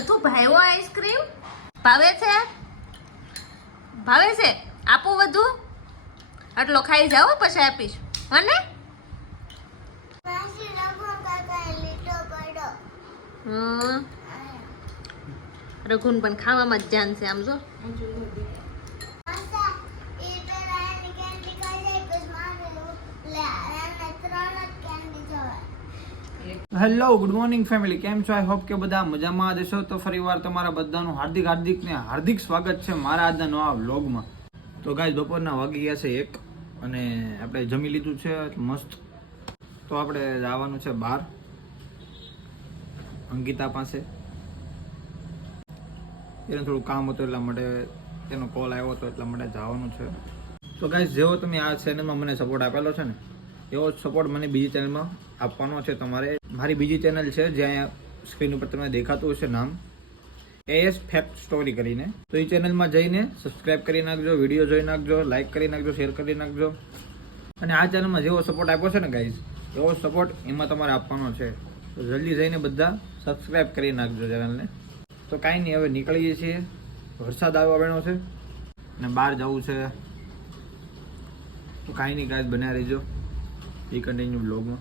અથુ ભાઈઓ આઈસ્ક્રીમ ભાવે છે આપો વધુ આટલો ખાઈ જાઓ પછી આપીશ અને રઘુન પણ ખાવામાં જ જાન છે આમ જો હેલો ગુડ મોર્નિંગ ફેમિલી, કેમ છો? આઈ હોપ કે બધા મજામાં જશો. તો ફરીવાર તમારા બધાનું હાર્દિક સ્વાગત છે મારા આજના નવા વ્લોગમાં. તો ગાઈસ બપોરના વાગી ગયા છે 1 અને આપણે જમી લીધું છે મસ્ત. તો આપણે જવાનું છે બહાર અંકિતા પાસે. એને થોડું કામ હતું એટલા માટે તેનો કોલ આવ્યો હતો એટલા માટે જવાનું છે. તો ગાઈસ જેવો તમે આ ચેનલમાં મને સપોર્ટ આપેલો છે ને એવો સપોર્ટ મને બીજી ચેનલમાં આપવાનો છે તમારે. મારી બીજી ચેનલ છે જ્યાં સ્ક્રીન ઉપર તમને દેખાતું હશે નામ AS ફેક્ટ સ્ટોરી કરીને. તો એ ચેનલમાં જઈને સબસ્ક્રાઇબ કરી નાખજો, વિડીયો જોઈ નાખજો, લાઇક કરી નાખજો, શેર કરી નાખજો. અને આ ચેનલમાં જેવો સપોર્ટ આપ્યો છે ને ગાઈઝ એવો સપોર્ટ એમાં તમારે આપવાનો છે. તો જલ્દી જઈને બધા સબસ્ક્રાઇબ કરી નાખજો ચેનલને. તો કાંઈ નહીં, હવે નીકળીએ છીએ. વરસાદ આવવા વેણો છે અને બહાર જવું છે. તો કાંઈ નહીં ગાઈઝ, બન્યા રહીજો વી કન્ટિન્યુ બ્લોગમાં.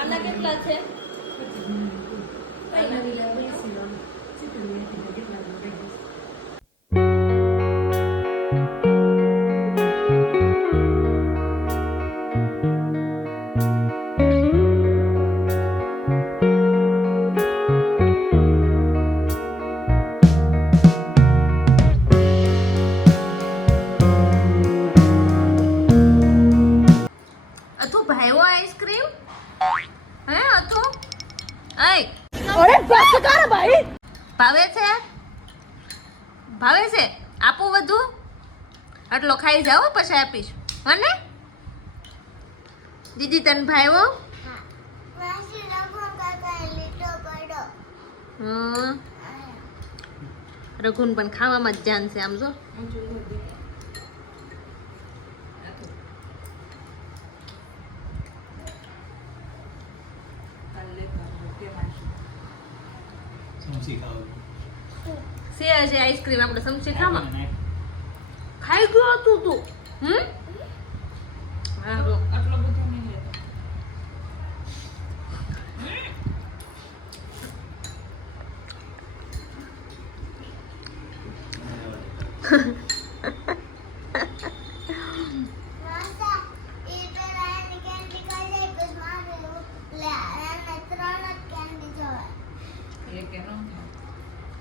આના કેટલા છે? અથુ ભાઈઓ આઈસ્ક્રીમ હે અથુ આય અરે બસ કર ભાઈ ભાવે છે આપો વધુ આટલો ખાઈ જાઓ પછી આપીશ અને દીદી તને ભાઈઓ રઘુન પણ ખાવામાં જ જાન છે આમ જો સે આજે આઈસ્ક્રીમ આપણે સમસી ખાવા ખાઈ ગયો તું આટલો બધો નહીં લેતો.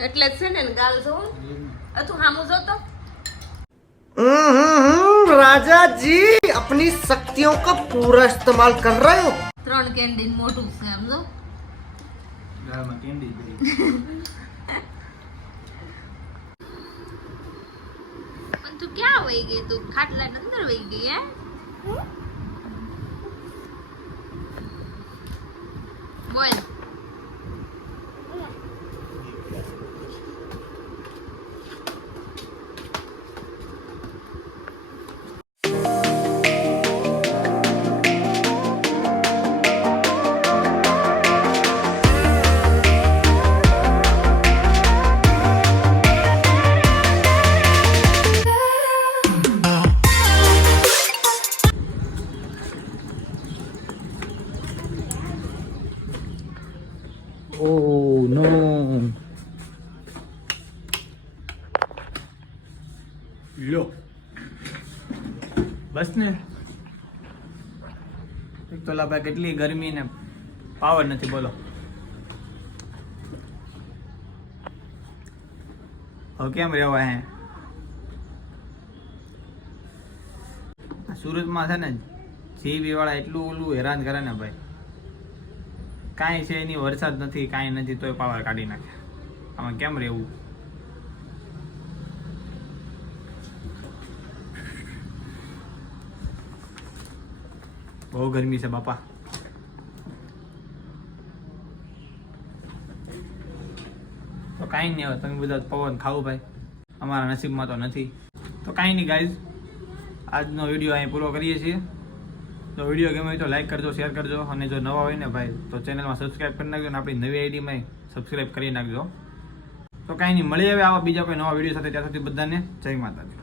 એટલે જ છે ને ગાલ જોઉં અથું હામું જોતો राजा जी अपनी शक्तियों का पूरा इस्तेमाल कर रहे हो. 3 કેન્ડી મોટું છે આમ જો ગાળમાં કેન્ડી પડી. પણ તું ક્યાં વઈ ગઈ? તું ખાટલા અંદર વઈ ગઈ હે? બોલ Oh no. લો બસ ને. એક તો લાભા કેટલી ગરમી ને પાવર નથી બોલો. હવે કેમ રહેવા હે? સુરતમાં છે ને જીબી વાળા એટલું ઓલું હેરાન કરે ને ભાઈ. કાંઈ છે એની વરસાદ નથી કાંઈ નથી તોય પાવર કાઢી નાખે. આમાં કેમ રહેવું? બહુ ગરમી છે બાપા. તો કાંઈ નહીં, હવે તમે બધા પવન ખાવું ભાઈ. અમારા નસીબમાં તો નથી. તો કાંઈ નહીં ગાઈઝ, આજનો વિડીયો અહીં પૂરો કરીએ છીએ. તો વિડીયો ગમે હોય તો લાઈક કરજો, શેર કરજો, અને જો નવા હોય ને ભાઈ તો ચેનલમાં સબસ્ક્રાઈબ કરી નાખજો, અને આપણી નવી આઈડીમાં સબસ્ક્રાઈબ કરી નાખજો. તો કાંઈ નહીં, મળીએ હવે આવા બીજા કોઈ નવા વિડીયો સાથે. ત્યાં સુધી બધાને જય માતાજી.